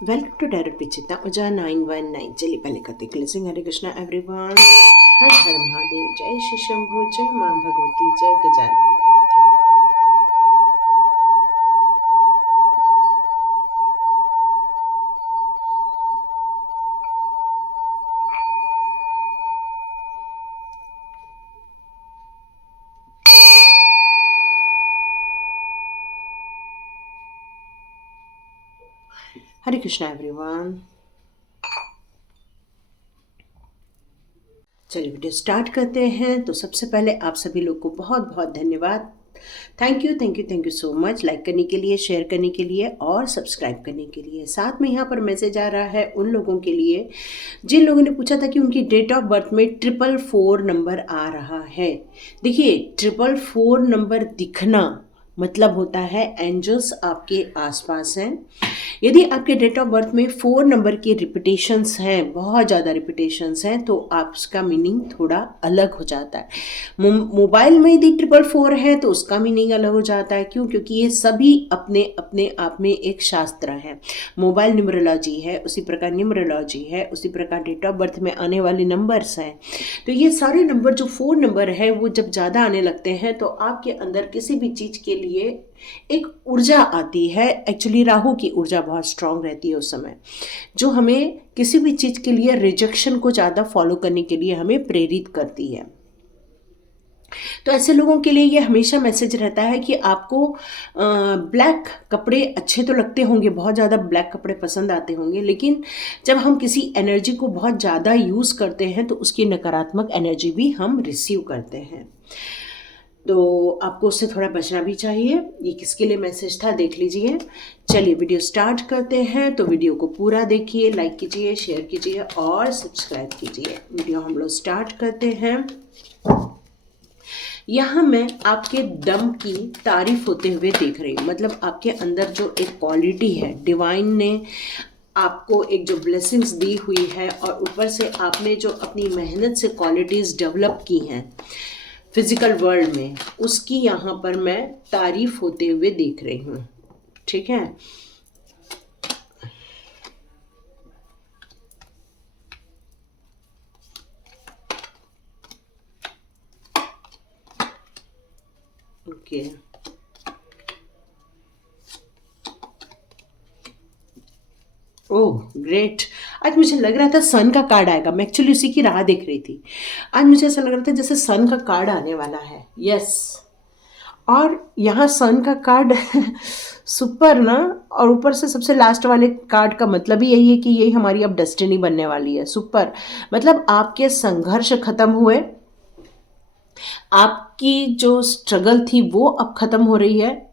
Welcome to direct विचिता उजा 919। चलिए पहले करते क्लेंजिंग। हरे कृष्णा एवरीवन, हर हर महादेव, जय श्री शंभु, जय मां भगवती, जय गजानन। हरे कृष्णा एवरीवन, चलिए वीडियो स्टार्ट करते हैं। तो सबसे पहले आप सभी लोग को बहुत बहुत धन्यवाद। Thank you thank you thank you so much like करने के लिए, शेयर करने के लिए और सब्सक्राइब करने के लिए। साथ में यहाँ पर मैसेज आ रहा है उन लोगों के लिए जिन लोगों ने पूछा था कि उनकी डेट ऑफ बर्थ में 444 नंबर आ रहा है। देखिए 444 नंबर दिखना मतलब होता है एंजल्स आपके आसपास हैं। यदि आपके डेट ऑफ बर्थ में 4 नंबर के रिपीटेशंस हैं, बहुत ज़्यादा रिपीटेशंस हैं, तो आपका मीनिंग थोड़ा अलग हो जाता है। मोबाइल में यदि 444 है तो उसका मीनिंग अलग हो जाता है। क्यों? क्योंकि ये सभी अपने अपने आप में एक शास्त्र है। मोबाइल न्यूमरोलॉजी है, उसी प्रकार न्यूमरोलॉजी है, उसी प्रकार डेट ऑफ बर्थ में आने वाले नंबर्स हैं। तो ये सारे नंबर जो 4 नंबर है वो जब ज़्यादा आने लगते हैं तो आपके अंदर किसी भी चीज़ के लिए एक ऊर्जा आती है। एक्चुअली राहु की ऊर्जा बहुत स्ट्रांग रहती है उस समय, जो हमें किसी भी चीज़ के लिए रिजेक्शन को ज़्यादा फॉलो करने के लिए हमें प्रेरित करती है। तो ऐसे लोगों के लिए ये हमेशा मैसेज रहता है कि आपको ब्लैक कपड़े अच्छे तो लगते होंगे, बहुत ज़्यादा ब्लैक कपड़े पसंद आते होंगे, लेकिन जब हम किसी एनर्जी को बहुत ज़्यादा यूज़ करते हैं तो उसकी नकारात्मक एनर्जी भी हम रिसीव करते हैं। तो आपको उससे थोड़ा बचना भी चाहिए। ये किसके लिए मैसेज था देख लीजिए। चलिए वीडियो स्टार्ट करते हैं। तो वीडियो को पूरा देखिए, लाइक कीजिए, शेयर कीजिए और सब्सक्राइब कीजिए। वीडियो हम लोग स्टार्ट करते हैं। यहाँ मैं आपके दम की तारीफ होते हुए देख रही हूँ। मतलब आपके अंदर जो एक क्वालिटी है, डिवाइन ने आपको एक जो ब्लेसिंग्स दी हुई है और ऊपर से आपने जो अपनी मेहनत से क्वालिटीज़ डेवलप की हैं फिजिकल वर्ल्ड में, उसकी यहाँ पर मैं तारीफ होते हुए देख रही हूँ। ठीक है, ओके। Oh great. आज मुझे लग रहा था सन का कार्ड आएगा, मैं एक्चुअली उसी की राह देख रही थी। आज मुझे ऐसा लग रहा था जैसे सन का कार्ड आने वाला है। यस, और यहाँ सन का कार्ड सुपर ना, और ऊपर से सबसे लास्ट वाले कार्ड का मतलब ही यही है कि यही हमारी अब डेस्टिनी बनने वाली है। सुपर, मतलब आपके संघर्ष खत्म हुए, आपकी जो स्ट्रगल थी वो अब खत्म हो रही है।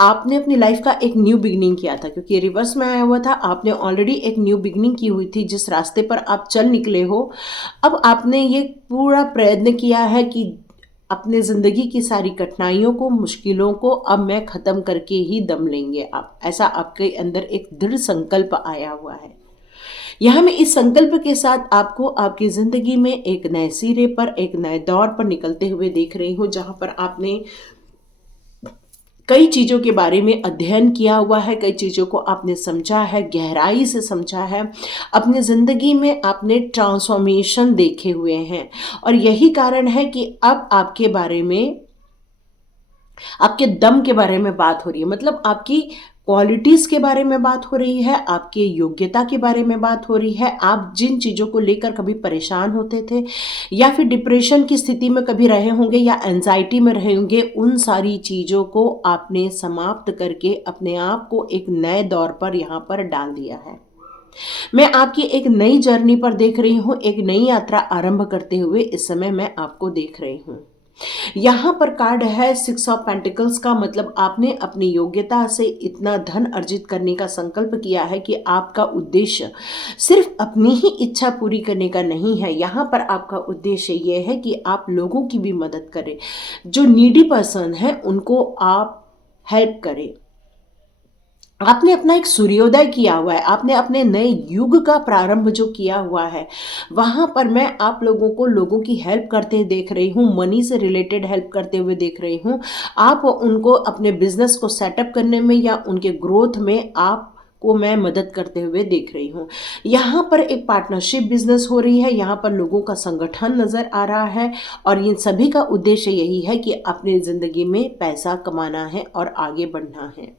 आपने अपनी लाइफ का एक न्यू बिगनिंग किया था, क्योंकि रिवर्स में आया हुआ था। आपने ऑलरेडी एक न्यू बिगनिंग की हुई थी, जिस रास्ते पर आप चल निकले हो। अब आपने ये पूरा प्रयत्न किया है कि अपने ज़िंदगी की सारी कठिनाइयों को, मुश्किलों को अब मैं ख़त्म करके ही दम लेंगे आप, ऐसा आपके अंदर एक दृढ़ संकल्प आया हुआ है। यहाँ मैं इस संकल्प के साथ आपको आपकी ज़िंदगी में एक नए सिरे पर, एक नए दौर पर निकलते हुए देख रही हूँ, जहाँ पर आपने कई चीज़ों के बारे में अध्ययन किया हुआ है, कई चीज़ों को आपने समझा है, गहराई से समझा है। अपने ज़िंदगी में आपने ट्रांसफॉर्मेशन देखे हुए हैं, और यही कारण है कि अब आपके बारे में, आपके दम के बारे में बात हो रही है। मतलब आपकी क्वालिटीज़ के बारे में बात हो रही है, आपके योग्यता के बारे में बात हो रही है। आप जिन चीज़ों को लेकर कभी परेशान होते थे या फिर डिप्रेशन की स्थिति में कभी रहे होंगे या एंजाइटी में रहे होंगे, उन सारी चीज़ों को आपने समाप्त करके अपने आप को एक नए दौर पर यहाँ पर डाल दिया है। मैं आपकी एक नई जर्नी पर देख रही हूँ, एक नई यात्रा आरंभ करते हुए इस समय मैं आपको देख रही हूँ। यहाँ पर कार्ड है 6 ऑफ पेंटिकल्स का। मतलब आपने अपनी योग्यता से इतना धन अर्जित करने का संकल्प किया है कि आपका उद्देश्य सिर्फ अपनी ही इच्छा पूरी करने का नहीं है। यहाँ पर आपका उद्देश्य ये है कि आप लोगों की भी मदद करें, जो नीडी पर्सन है उनको आप हेल्प करें। आपने अपना एक सूर्योदय किया हुआ है, आपने अपने नए युग का प्रारंभ जो किया हुआ है, वहाँ पर मैं आप लोगों को, लोगों की हेल्प करते देख रही हूँ, मनी से रिलेटेड हेल्प करते हुए देख रही हूँ। आप उनको अपने बिजनेस को सेटअप करने में या उनके ग्रोथ में आप को मैं मदद करते हुए देख रही हूँ। यहाँ पर एक पार्टनरशिप बिजनेस हो रही है, यहाँ पर लोगों का संगठन नज़र आ रहा है और इन सभी का उद्देश्य यही है कि अपनी ज़िंदगी में पैसा कमाना है और आगे बढ़ना है।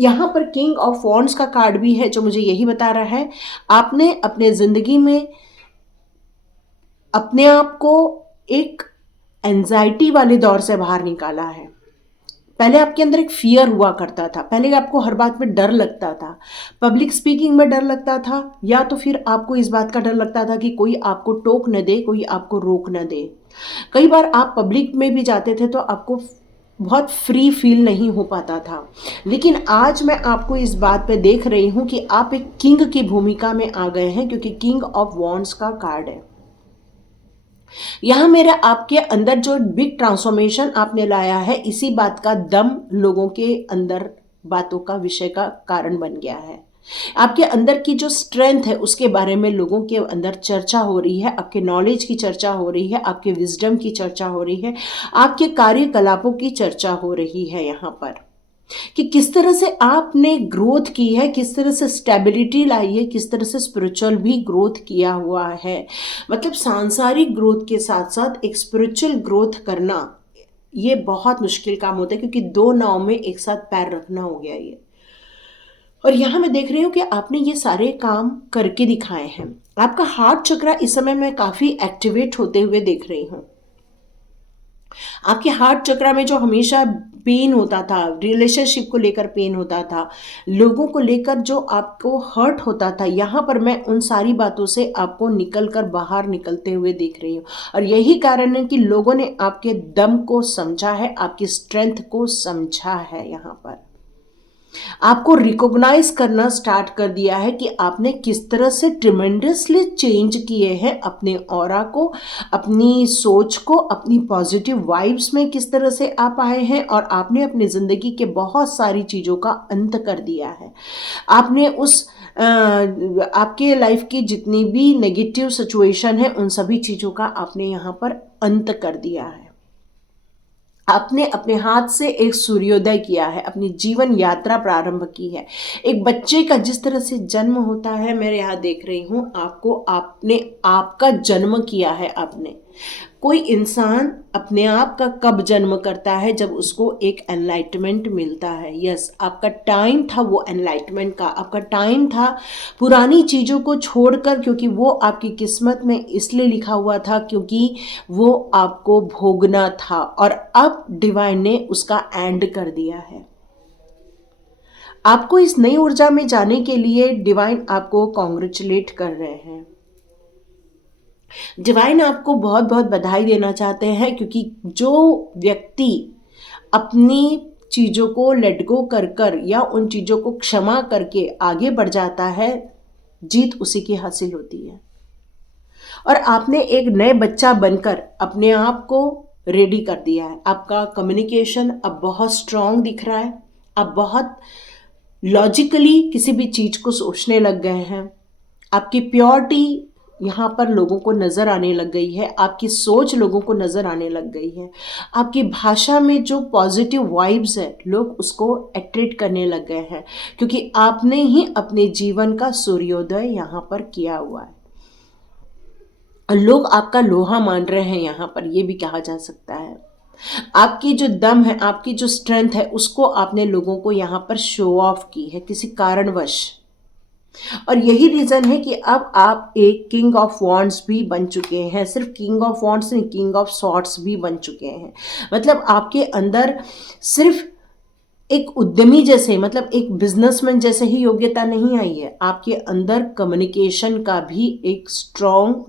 यहाँ पर किंग ऑफ वॉन्ड्स का कार्ड भी है जो मुझे यही बता रहा है आपने अपने ज़िंदगी में अपने आप को एक एंजाइटी वाले दौर से बाहर निकाला है। पहले आपके अंदर एक फियर हुआ करता था, पहले आपको हर बात में डर लगता था, पब्लिक स्पीकिंग में डर लगता था, या तो फिर आपको इस बात का डर लगता था कि कोई आपको टोक न दे, कोई आपको रोक न दे। कई बार आप पब्लिक में भी जाते थे तो आपको बहुत फ्री फील नहीं हो पाता था। लेकिन आज मैं आपको इस बात पे देख रही हूँ कि आप एक किंग की भूमिका में आ गए हैं, क्योंकि किंग ऑफ वॉन्ड्स का कार्ड है। यहाँ मेरा आपके अंदर जो बिग ट्रांसफॉर्मेशन आपने लाया है, इसी बात का दम लोगों के अंदर बातों का विषय का कारण बन गया है। आपके अंदर की जो स्ट्रेंथ है उसके बारे में लोगों के अंदर चर्चा हो रही है, आपके नॉलेज की चर्चा हो रही है, आपके विजडम की चर्चा हो रही है, आपके कार्यकलापों की चर्चा हो रही है यहाँ पर कि किस तरह से आपने ग्रोथ की है, किस तरह से स्टेबिलिटी लाई है, किस तरह से स्पिरिचुअल भी ग्रोथ किया हुआ है। मतलब सांसारिक ग्रोथ के साथ साथ एक स्पिरिचुअल ग्रोथ करना ये बहुत मुश्किल काम होता है, क्योंकि दो नाव में एक साथ पैर रखना हो गया ये। और यहाँ मैं देख रही हूँ कि आपने ये सारे काम करके दिखाए हैं। आपका हार्ट चक्रा इस समय मैं काफ़ी एक्टिवेट होते हुए देख रही हूँ। आपके हार्ट चक्रा में जो हमेशा पेन होता था, रिलेशनशिप को लेकर पेन होता था, लोगों को लेकर जो आपको हर्ट होता था, यहाँ पर मैं उन सारी बातों से आपको निकलकर बाहर निकलते हुए देख रही हूँ। और यही कारण है कि लोगों ने आपके दम को समझा है, आपकी स्ट्रेंथ को समझा है। यहाँ पर आपको रिकॉग्नाइज करना स्टार्ट कर दिया है कि आपने किस तरह से ट्रिमेंडसली चेंज किए हैं अपने ऑरा को, अपनी सोच को, अपनी पॉजिटिव वाइब्स में किस तरह से आप आए हैं, और आपने अपनी ज़िंदगी के बहुत सारी चीज़ों का अंत कर दिया है। आपने उस आपके लाइफ की जितनी भी नेगेटिव सिचुएशन है उन सभी चीज़ों का आपने यहाँ पर अंत कर दिया है। आपने अपने हाथ से एक सूर्योदय किया है, अपनी जीवन यात्रा प्रारंभ की है। एक बच्चे का जिस तरह से जन्म होता है, मैं यहाँ देख रही हूँ आपको, आपने आपका जन्म किया है। आपने कोई इंसान अपने आप का कब जन्म करता है? जब उसको एक एनलाइटमेंट मिलता है। यस, आपका टाइम था वो एनलाइटमेंट का, आपका टाइम था पुरानी चीज़ों को छोड़कर, क्योंकि वो आपकी किस्मत में इसलिए लिखा हुआ था क्योंकि वो आपको भोगना था, और अब डिवाइन ने उसका एंड कर दिया है। आपको इस नई ऊर्जा में जाने के लिए डिवाइन आपको कॉन्ग्रेचुलेट कर रहे हैं। डिवाइन आपको बहुत बहुत बधाई देना चाहते हैं, क्योंकि जो व्यक्ति अपनी चीज़ों को लेट गो कर कर या उन चीज़ों को क्षमा करके आगे बढ़ जाता है, जीत उसी की हासिल होती है। और आपने एक नए बच्चा बनकर अपने आप को रेडी कर दिया है। आपका कम्युनिकेशन अब बहुत स्ट्रांग दिख रहा है। आप बहुत लॉजिकली किसी भी चीज़ को सोचने लग गए हैं। आपकी प्योरिटी यहाँ पर लोगों को नज़र आने लग गई है, आपकी सोच लोगों को नज़र आने लग गई है, आपकी भाषा में जो पॉजिटिव वाइब्स है लोग उसको अट्रैक्ट करने लग गए हैं, क्योंकि आपने ही अपने जीवन का सूर्योदय यहाँ पर किया हुआ है। लोग आपका लोहा मान रहे हैं, यहाँ पर ये भी कहा जा सकता है। आपकी जो दम है, आपकी जो स्ट्रेंथ है, उसको आपने लोगों को यहाँ पर शो ऑफ की है किसी कारणवश। और यही रीज़न है कि अब आप एक किंग ऑफ वॉन्ड्स भी बन चुके हैं। सिर्फ किंग ऑफ वॉन्ड्स नहीं, किंग ऑफ सॉर्ड्स भी बन चुके हैं। मतलब आपके अंदर सिर्फ एक उद्यमी जैसे, मतलब एक बिजनेसमैन जैसे ही योग्यता नहीं आई है, आपके अंदर कम्युनिकेशन का भी एक स्ट्रॉन्ग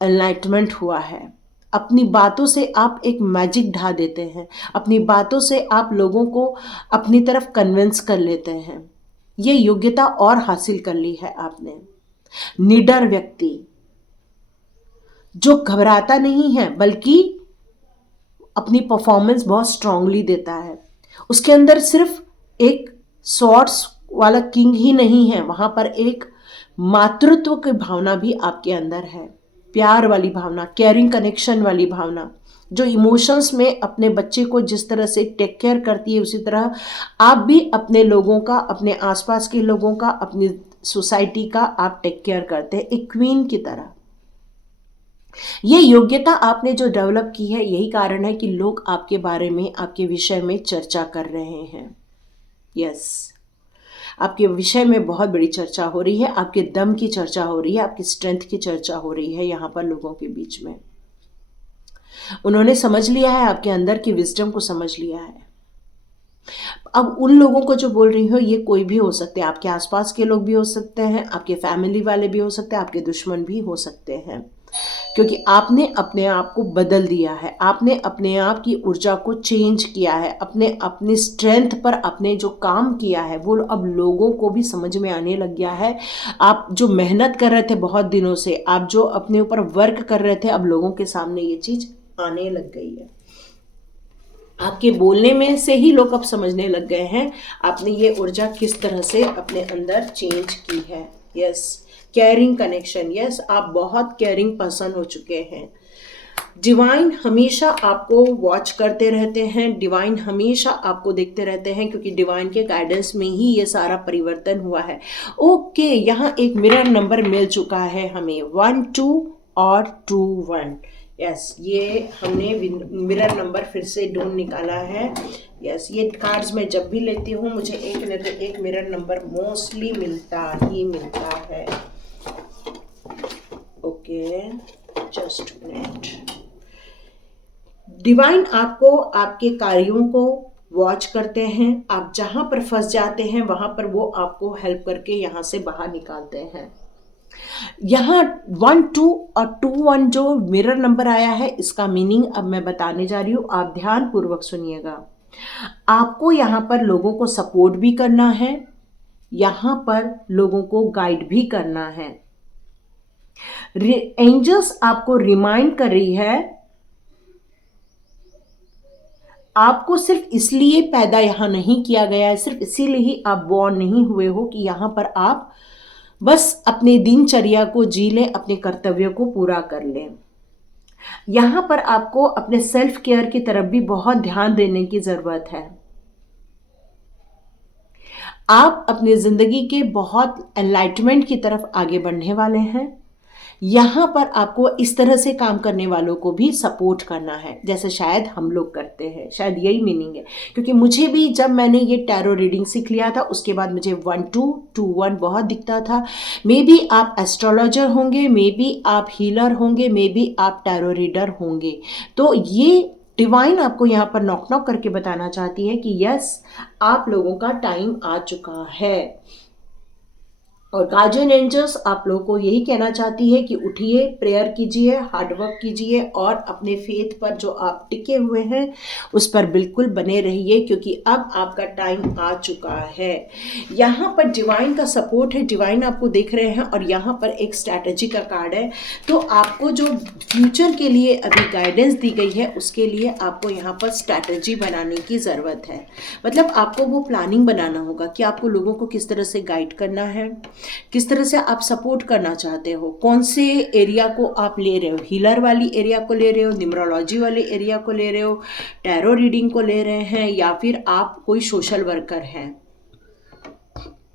एनलाइटमेंट हुआ है। अपनी बातों से आप एक मैजिक ढा देते हैं, अपनी बातों से आप लोगों को अपनी तरफ कन्विंस कर लेते हैं। ये योग्यता और हासिल कर ली है आपने। निडर व्यक्ति जो घबराता नहीं है बल्कि अपनी परफॉर्मेंस बहुत स्ट्रांगली देता है। उसके अंदर सिर्फ एक सॉर्ट्स वाला किंग ही नहीं है, वहां पर एक मातृत्व की भावना भी आपके अंदर है, प्यार वाली भावना, केयरिंग कनेक्शन वाली भावना। जो इमोशंस में अपने बच्चे को जिस तरह से टेक केयर करती है, उसी तरह आप भी अपने लोगों का, अपने आसपास के लोगों का, अपनी सोसाइटी का आप टेक केयर करते हैं एक क्वीन की तरह। ये योग्यता आपने जो डेवलप की है, यही कारण है कि लोग आपके बारे में, आपके विषय में चर्चा कर रहे हैं। यस, आपके विषय में बहुत बड़ी चर्चा हो रही है, आपके दम की चर्चा हो रही है, आपकी स्ट्रेंथ की चर्चा हो रही है यहाँ पर लोगों के बीच में। उन्होंने समझ लिया है, आपके अंदर की विजडम को समझ लिया है। अब उन लोगों को जो बोल रही हो, ये कोई भी हो सकते हैं, आपके आसपास के लोग भी हो सकते हैं, आपके फैमिली वाले भी हो सकते हैं, आपके दुश्मन भी हो सकते हैं, क्योंकि आपने अपने आप को बदल दिया है, आपने अपने आप की ऊर्जा को चेंज किया है, अपनी स्ट्रेंथ पर आपने जो काम किया है वो अब लोगों को भी समझ में आने लग गया है। आप जो मेहनत कर रहे थे बहुत दिनों से, आप जो अपने ऊपर वर्क कर रहे थे, अब लोगों के सामने ये चीज़ आने लग गई है। आपके बोलने में से ही लोग अब समझने लग गए हैं आपने ये ऊर्जा किस तरह से अपने अंदर चेंज की है। Yes, caring connection. यस, आप बहुत केयरिंग पर्सन हो चुके हैं। डिवाइन हमेशा आपको वॉच करते रहते हैं, डिवाइन हमेशा आपको देखते रहते हैं, क्योंकि डिवाइन के गाइडेंस में ही ये सारा परिवर्तन हुआ है। ओके, यहाँ एक मिरर नंबर मिल चुका है हमें, 1 2 और 2 1। यस, ये हमने मिरर नंबर फिर से ढूंढ निकाला है। यस, ये कार्ड्स मैं जब भी लेती हूँ मुझे एक मिरर नंबर मोस्टली मिलता है। Okay, just minute. डिवाइन आपको, आपके कार्यों को वॉच करते हैं। आप जहाँ पर फंस जाते हैं वहाँ पर वो आपको हेल्प करके यहाँ से बाहर निकालते हैं। यहाँ 1 2 और 2 1 जो मिरर नंबर आया है, इसका मीनिंग अब मैं बताने जा रही हूँ, आप ध्यान पूर्वक सुनिएगा। आपको यहाँ पर लोगों को सपोर्ट भी करना है, यहाँ पर लोगों को गाइड भी करना है। एंजल्स आपको रिमाइंड कर रही है, आपको सिर्फ इसलिए पैदा यहाँ नहीं किया गया है, सिर्फ इसीलिए ही आप बॉर्न नहीं हुए हो कि यहाँ पर आप बस अपने दिनचर्या को जी लें, अपने कर्तव्यों को पूरा कर लें। यहाँ पर आपको अपने सेल्फ केयर की तरफ भी बहुत ध्यान देने की जरूरत है। आप अपनी जिंदगी के बहुत एनलाइटमेंट की तरफ आगे बढ़ने वाले हैं। यहाँ पर आपको इस तरह से काम करने वालों को भी सपोर्ट करना है, जैसे शायद हम लोग करते हैं, शायद यही मीनिंग है। क्योंकि मुझे भी जब मैंने ये टैरो रीडिंग सीख लिया था, उसके बाद मुझे 1 2 2 1 बहुत दिखता था। मे बी आप एस्ट्रोलॉजर होंगे, मे बी आप हीलर होंगे, मे बी आप टैरो रीडर होंगे। तो ये डिवाइन आपको यहाँ पर नॉक नॉक करके बताना चाहती है कि यस, आप लोगों का टाइम आ चुका है। और गार्जियन एंजल्स आप लोगों को यही कहना चाहती है कि उठिए, प्रेयर कीजिए, हार्डवर्क कीजिए और अपने फेथ पर जो आप टिके हुए हैं उस पर बिल्कुल बने रहिए, क्योंकि अब आपका टाइम आ चुका है। यहाँ पर डिवाइन का सपोर्ट है, डिवाइन आपको देख रहे हैं और यहाँ पर एक स्ट्रैटेजी का कार्ड है। तो आपको जो फ्यूचर के लिए अभी गाइडेंस दी गई है, उसके लिए आपको यहाँ पर स्ट्रैटेजी बनाने की ज़रूरत है। मतलब आपको वो प्लानिंग बनाना होगा कि आपको लोगों को किस तरह से गाइड करना है, किस तरह से आप सपोर्ट करना चाहते हो, कौन से एरिया को आप ले रहे हो, हीलर वाली एरिया को ले रहे हो, न्यूमरोलॉजी वाले एरिया को ले रहे हो, टैरो रीडिंग को ले रहे हैं, या फिर आप कोई सोशल वर्कर हैं।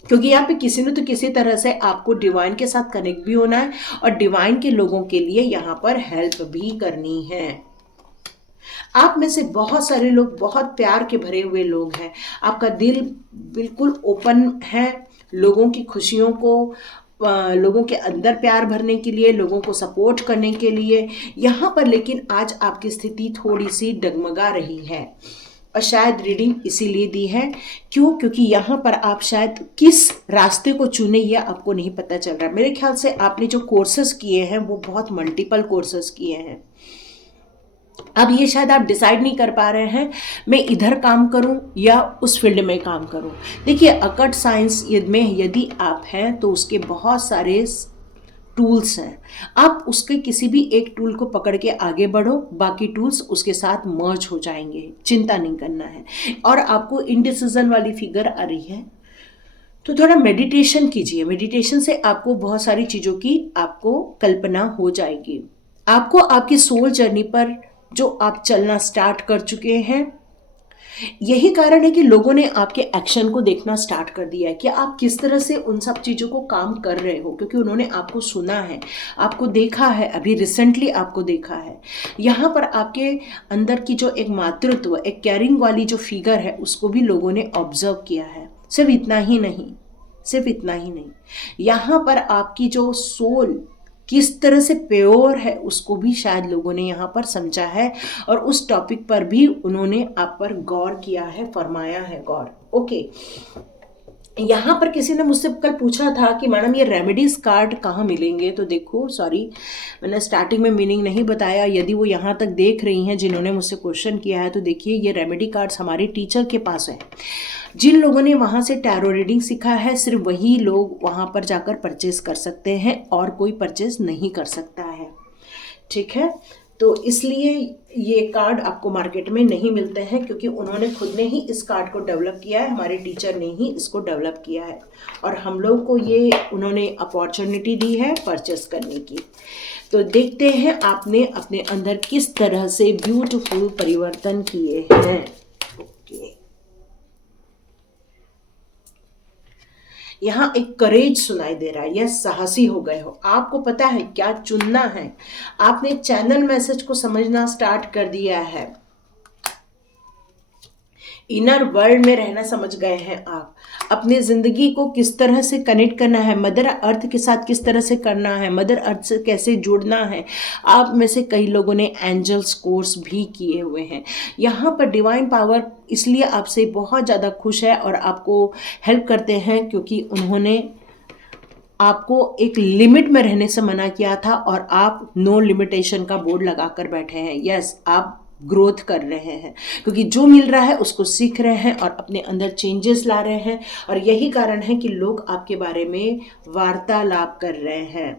क्योंकि यहाँ पे किसी न तो किसी तरह से आपको डिवाइन के साथ कनेक्ट भी होना है और डिवाइन के लोगों के लिए यहाँ पर हेल्प भी करनी है। आप में से बहुत सारे लोग बहुत प्यार के भरे हुए लोग हैं, आपका दिल बिल्कुल ओपन है लोगों की खुशियों को, लोगों के अंदर प्यार भरने के लिए, लोगों को सपोर्ट करने के लिए यहाँ पर। लेकिन आज आपकी स्थिति थोड़ी सी डगमगा रही है और शायद रीडिंग इसीलिए दी है। क्यों? क्योंकि यहाँ पर आप शायद किस रास्ते को चुने ये आपको नहीं पता चल रहा। मेरे ख्याल से आपने जो कोर्सेज किए हैं वो बहुत मल्टीपल कोर्सेज किए हैं। अब ये शायद आप डिसाइड नहीं कर पा रहे हैं मैं इधर काम करूं या उस फील्ड में काम करूं। देखिए, अकट साइंस में यदि आप हैं तो उसके बहुत सारे टूल्स हैं। आप उसके किसी भी एक टूल को पकड़ के आगे बढ़ो, बाकी टूल्स उसके साथ मर्ज हो जाएंगे, चिंता नहीं करना है। और आपको इनडिसीजन वाली फिगर आ रही है तो थोड़ा मेडिटेशन कीजिए। मेडिटेशन से आपको बहुत सारी चीज़ों की आपको कल्पना हो जाएगी। आपको आपकी सोल जर्नी पर जो आप चलना स्टार्ट कर चुके हैं। यही कारण है कि लोगों ने आपके एक्शन को देखना स्टार्ट कर दिया है कि आप किस तरह से उन सब चीज़ों को काम कर रहे हो, क्योंकि उन्होंने आपको सुना है, आपको देखा है, अभी रिसेंटली आपको देखा है। यहाँ पर आपके अंदर की जो एक मातृत्व, एक केयरिंग वाली जो फिगर है, उसको भी लोगों ने ऑब्जर्व किया है। सिर्फ इतना ही नहीं, सिर्फ इतना ही नहीं, यहाँ पर आपकी जो सोल किस तरह से प्योर है उसको भी शायद लोगों ने यहाँ पर समझा है, और उस टॉपिक पर भी उन्होंने आप पर गौर किया है, फरमाया है गौर। ओके, यहाँ पर किसी ने मुझसे कल पूछा था कि मैडम ये रेमेडीज कार्ड कहाँ मिलेंगे, तो देखो सॉरी, मैंने स्टार्टिंग में मीनिंग नहीं बताया। यदि वो यहाँ तक देख रही हैं जिन्होंने मुझसे क्वेश्चन किया है, तो देखिए ये रेमेडी कार्ड्स हमारे टीचर के पास है। जिन लोगों ने वहाँ से टैरो रीडिंग सीखा है, सिर्फ वही लोग वहाँ पर जाकर परचेस कर सकते हैं, और कोई परचेस नहीं कर सकता है। ठीक है, तो इसलिए ये कार्ड आपको मार्केट में नहीं मिलते हैं, क्योंकि उन्होंने खुद ने ही इस कार्ड को डेवलप किया है, हमारे टीचर ने ही इसको डेवलप किया है, और हम लोग को ये उन्होंने अपॉर्चुनिटी दी है परचेस करने की। तो देखते हैं आपने अपने अंदर किस तरह से ब्यूटीफुल परिवर्तन किए हैं। ओके, यहाँ एक करेज सुनाई दे रहा है, यह साहसी हो गए हो, आपको पता है क्या चुनना है, आपने चैनल मैसेज को समझना स्टार्ट कर दिया है, इनर वर्ल्ड में रहना समझ गए हैं आप, अपनी ज़िंदगी को किस तरह से कनेक्ट करना है, मदर अर्थ के साथ किस तरह से करना है, मदर अर्थ से कैसे जुड़ना है। आप में से कई लोगों ने एंजल्स कोर्स भी किए हुए हैं। यहाँ पर डिवाइन पावर इसलिए आपसे बहुत ज़्यादा खुश है और आपको हेल्प करते हैं, क्योंकि उन्होंने आपको एक लिमिट में रहने से मना किया था, और आप नो लिमिटेशन का बोर्ड लगाकर बैठे हैं। यस, आप ग्रोथ कर रहे हैं, क्योंकि जो मिल रहा है उसको सीख रहे हैं और अपने अंदर चेंजेस ला रहे हैं, और यही कारण है कि लोग आपके बारे में वार्तालाप कर रहे हैं।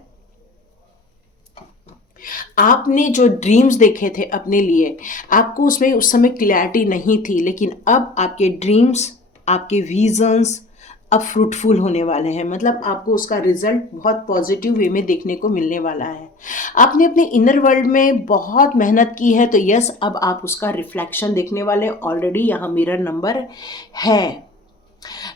आपने जो ड्रीम्स देखे थे अपने लिए, आपको उसमें उस समय क्लैरिटी नहीं थी, लेकिन अब आपके ड्रीम्स, आपके विजन्स अब फ्रूटफुल होने वाले हैं। मतलब आपको उसका रिजल्ट बहुत पॉजिटिव वे में देखने को मिलने वाला है। आपने अपने इनर वर्ल्ड में बहुत मेहनत की है, तो यस, अब आप उसका रिफ्लेक्शन देखने वाले। ऑलरेडी यहाँ मिरर नंबर है,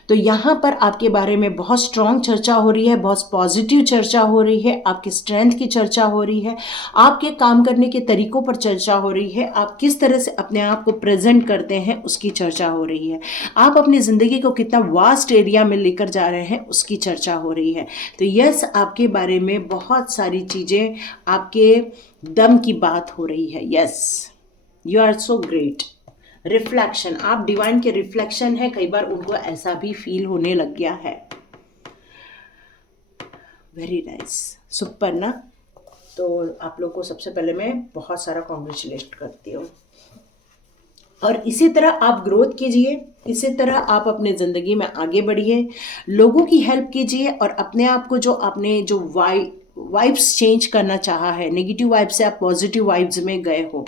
तो यहाँ पर आपके बारे में बहुत स्ट्रॉन्ग चर्चा हो रही है, बहुत पॉजिटिव चर्चा हो रही है, आपकी स्ट्रेंथ की चर्चा हो रही है, आपके काम करने के तरीकों पर चर्चा हो रही है, आप किस तरह से अपने आप को प्रेजेंट करते हैं उसकी चर्चा हो रही है, आप अपनी ज़िंदगी को कितना वास्ट एरिया में लेकर जा रहे हैं उसकी चर्चा हो रही है। तो यस, आपके बारे में बहुत सारी चीज़ें, आपके दम की बात हो रही है। Yes, you are so great. Reflection, आप डिवाइन के रिफ्लेक्शन है, कई बार उनको ऐसा भी फील होने लग गया है। वेरी नाइस, सुपर ना। तो आप लोग को सबसे पहले मैं बहुत सारा कॉन्ग्रेचुलेट करती हूँ, और इसी तरह आप ग्रोथ कीजिए, इसी तरह आप अपने ज़िंदगी में आगे बढ़िए, लोगों की हेल्प कीजिए, और अपने आप को जो आपने जो वाइब्स चेंज करना चाहा है, नेगेटिव वाइब्स से आप पॉजिटिव वाइब्स में गए हो,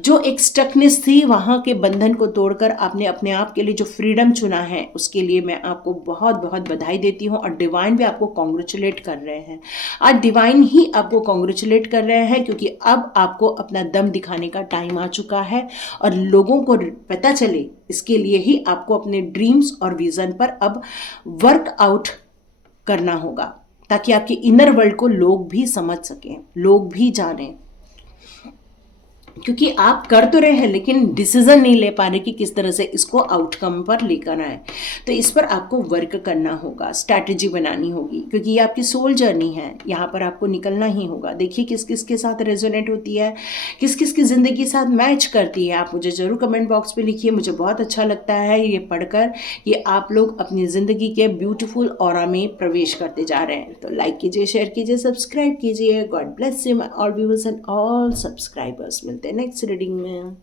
जो एक स्टकनेस थी वहाँ के बंधन को तोड़कर आपने अपने आप के लिए जो फ्रीडम चुना है, उसके लिए मैं आपको बहुत बहुत बधाई देती हूँ, और डिवाइन भी आपको कॉन्ग्रेचुलेट कर रहे हैं। आज डिवाइन ही आपको कॉन्ग्रेचुलेट कर रहे हैं, क्योंकि अब आपको अपना दम दिखाने का टाइम आ चुका है, और लोगों को पता चले इसके लिए ही आपको अपने ड्रीम्स और विज़न पर अब वर्कआउट करना होगा, ताकि आपके इनर वर्ल्ड को लोग भी समझ सकें, लोग भी जानें। क्योंकि आप कर तो रहे हैं, लेकिन डिसीजन नहीं ले पा रहे कि किस तरह से इसको आउटकम पर लेकर आए। तो इस पर आपको वर्क करना होगा, स्ट्रैटेजी बनानी होगी, क्योंकि ये आपकी सोल जर्नी है, यहाँ पर आपको निकलना ही होगा। देखिए किस किस के साथ रेजोनेट होती है, किस किस की ज़िंदगी के साथ मैच करती है, आप मुझे ज़रूर कमेंट बॉक्स पर लिखिए। मुझे बहुत अच्छा लगता है ये पढ़कर कि आप लोग अपनी ज़िंदगी के ब्यूटीफुल ऑरा में प्रवेश करते जा रहे हैं। तो लाइक कीजिए, शेयर कीजिए, सब्सक्राइब कीजिए। God bless you all viewers and all subscribers. मिलते हैं नेक्स्ट रीडिंग में।